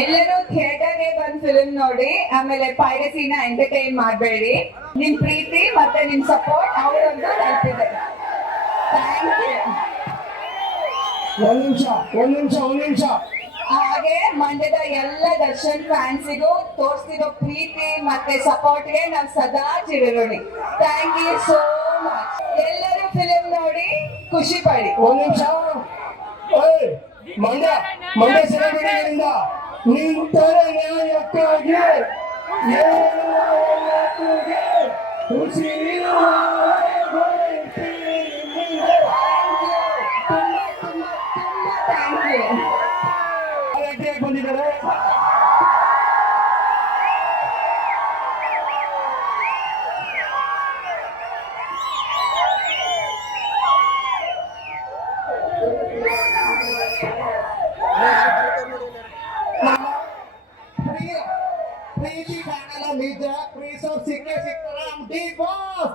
ಎಲ್ಲರೂ ಥಿಯೇಟರ್ಗೆ ಬಂದ್ ಫಿಲ್ಮ್ ನೋಡಿ, ಆಮೇಲೆ ಪೈರಸಿನ ಎಂಟರ್ಟೈನ್ ಮಾಡಬೇಡಿ. ನಿಮ್ ಪ್ರೀತಿ ಮತ್ತೆ ನಿಮ್ ಸಪೋರ್ಟ್ ಅವರೊಂದು ನೆನಪಿದೆ. Thank you. ಒಂದ್ ನಿಮಿಷ ಹಾಗೆ ಮಂಡ್ಯದ ಎಲ್ಲ ದರ್ಶನ್ ಫ್ಯಾನ್ಸಿಗೂ ತೋರಿಸ್ತಿರೋ ಪ್ರೀತಿ ಮತ್ತೆ ಸಪೋರ್ಟ್ಗೆ ನಾವು ಸದಾ ಚಿರಋಣಿ. Thank you so much. ಎಲ್ಲರೂ ಫಿಲ್ಮ್ ನೋಡಿ ಖುಷಿ ಪಡಿ. ಒಂದ್ ನಿಮಿಷ. ಮಂಡ್ಯ ಸೆಲೆಬ್ರಿಟಿಗಳಿಂದ ನಿಂತರ ನ್ಯಾಯಕ್ಕಾಗಿ ಬಂದಿದ್ದಾರೆ. ಪ್ರೀತಿ ಕಾಣಲ್ಲ ನಿಜ, ಪ್ರೀಸೋ ಸಿಕ್ಕೇ ಸಿಗ್ತಾರ ಡಿ ಬಾಸ್.